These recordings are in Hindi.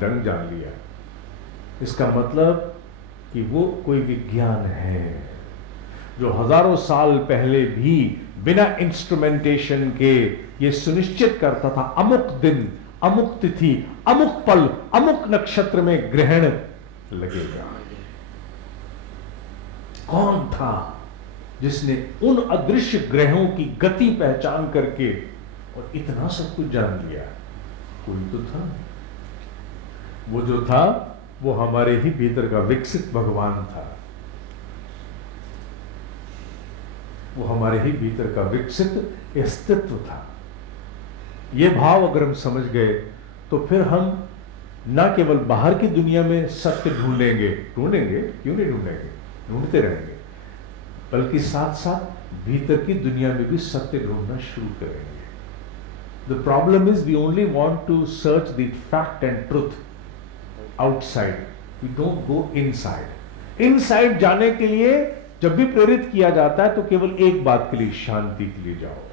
ढंग जान लिया। इसका मतलब कि वो कोई विज्ञान है जो हजारों साल पहले भी बिना इंस्ट्रूमेंटेशन के ये सुनिश्चित करता था अमुक दिन, अमुक तिथि, अमुक पल, अमुक नक्षत्र में ग्रहण लगेगा। कौन था जिसने उन अदृश्य ग्रहों की गति पहचान करके और इतना सब कुछ जान लिया? कोई तो था। वो जो था वो हमारे ही भीतर का विकसित भगवान था। वो हमारे ही भीतर का विकसित अस्तित्व था। ये भाव अगर हम समझ गए तो फिर हम ना केवल बाहर की दुनिया में सत्य ढूंढेंगे, क्यों नहीं ढूंढेंगे, ढूंढते रहेंगे, बल्कि साथ साथ भीतर की दुनिया में भी सत्य ढूंढना शुरू करेंगे। The problem is we only want to search the fact and truth outside, we don't go inside. Inside जाने के लिए जब भी प्रेरित किया जाता है तो केवल एक बात के लिए, शांति के लिए जाओ।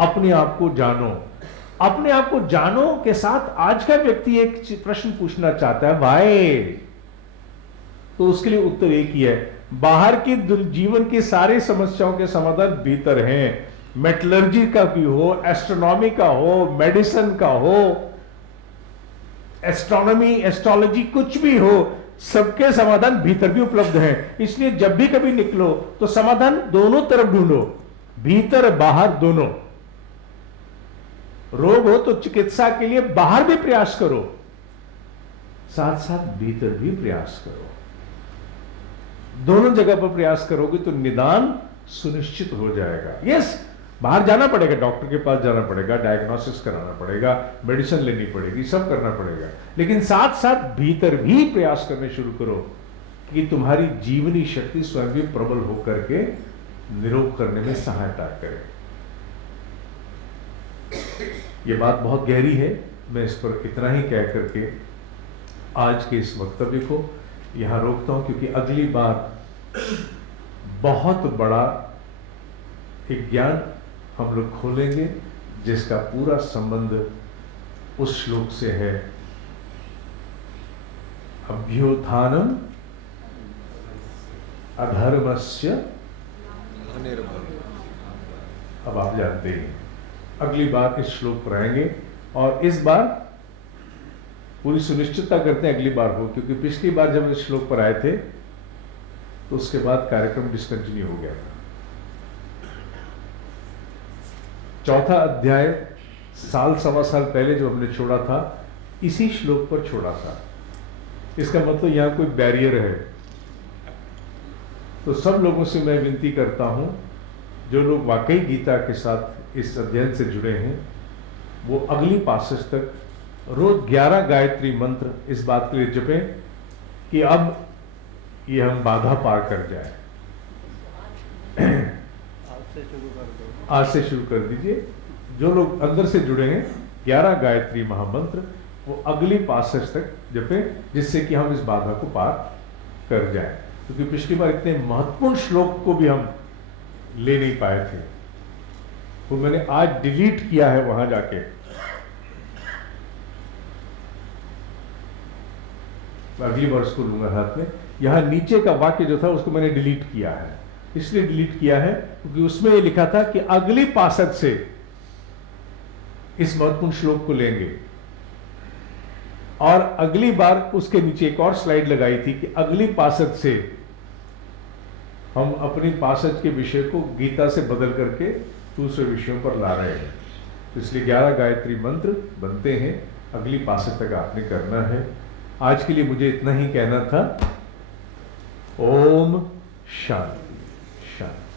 अपने आप को जानो। अपने आप को जानो के साथ आज का व्यक्ति एक प्रश्न पूछना चाहता है, वाई? तो उसके लिए उत्तर एक ही है, बाहर की जीवन की सारी समस्याओं के समाधान भीतर हैं। मेटलर्जी का भी हो, एस्ट्रोनॉमी का हो, मेडिसिन का हो, एस्ट्रोनॉमी, एस्ट्रोलॉजी, कुछ भी हो, सबके समाधान भीतर भी उपलब्ध हैं। इसलिए जब भी कभी निकलो तो समाधान दोनों तरफ ढूंढो, भीतर बाहर दोनों। रोग हो तो चिकित्सा के लिए बाहर भी प्रयास करो, साथ साथ भीतर भी प्रयास करो। दोनों जगह पर प्रयास करोगे तो निदान सुनिश्चित हो जाएगा। यस, बाहर जाना पड़ेगा, डॉक्टर के पास जाना पड़ेगा, डायग्नोसिस कराना पड़ेगा, मेडिसिन लेनी पड़ेगी, सब करना पड़ेगा, लेकिन साथ साथ भीतर भी प्रयास करने शुरू करो कि तुम्हारी जीवनी शक्ति स्वयं भी प्रबल होकर के निरोग करने में सहायता करे। यह बात बहुत गहरी है। मैं इस पर इतना ही कह करके आज के इस वक्तव्य को यहां रोकता हूं, क्योंकि अगली बार बहुत बड़ा एक ज्ञान हम लोग खोलेंगे जिसका पूरा संबंध उस श्लोक से है, अभ्युत्थानम अधर्मस्य। अब आप जानते हैं, अगली बार इस श्लोक पर आएंगे और इस बार पूरी सुनिश्चितता करते हैं अगली बार हो, क्योंकि पिछली बार जब इस श्लोक पर आए थे तो उसके बाद कार्यक्रम डिस्कंटिन्यू हो गया था। चौथा अध्याय साल सवा साल पहले जो हमने छोड़ा था, इसी श्लोक पर छोड़ा था। इसका मतलब यहां कोई बैरियर है। तो सब लोगों से मैं विनती करता हूं, जो लोग वाकई गीता के साथ इस अध्ययन से जुड़े हैं, वो अगली पासेज तक रोज 11 गायत्री मंत्र इस बात के लिए जपें कि अब ये हम बाधा पार कर जाए। आज से शुरू कर दीजिए। जो लोग अंदर से जुड़े हैं, 11 गायत्री महामंत्र वो अगली पासेज तक जपें, जिससे कि हम इस बाधा को पार कर जाएं। क्योंकि पिछली बार इतने महत्वपूर्ण श्लोक को भी हम ले नहीं पाए थे, वो मैंने आज डिलीट किया है वहां जाके। अगली बार उसको लूंगा हाथ में। यहां नीचे का वाक्य जो था उसको मैंने डिलीट किया है। इसलिए डिलीट किया है क्योंकि उसमें यह लिखा था कि अगली पासद से इस महत्वपूर्ण श्लोक को लेंगे, और अगली बार उसके नीचे एक और स्लाइड लगाई थी कि अगली पासद से हम अपनी पासद के विषय को गीता से बदल करके दूसरे विषयों पर ला रहे हैं। तो इसलिए 11 गायत्री मंत्र बनते हैं, अगली पासद तक आपने करना है। आज के लिए मुझे इतना ही कहना था। ओम शांति शांति।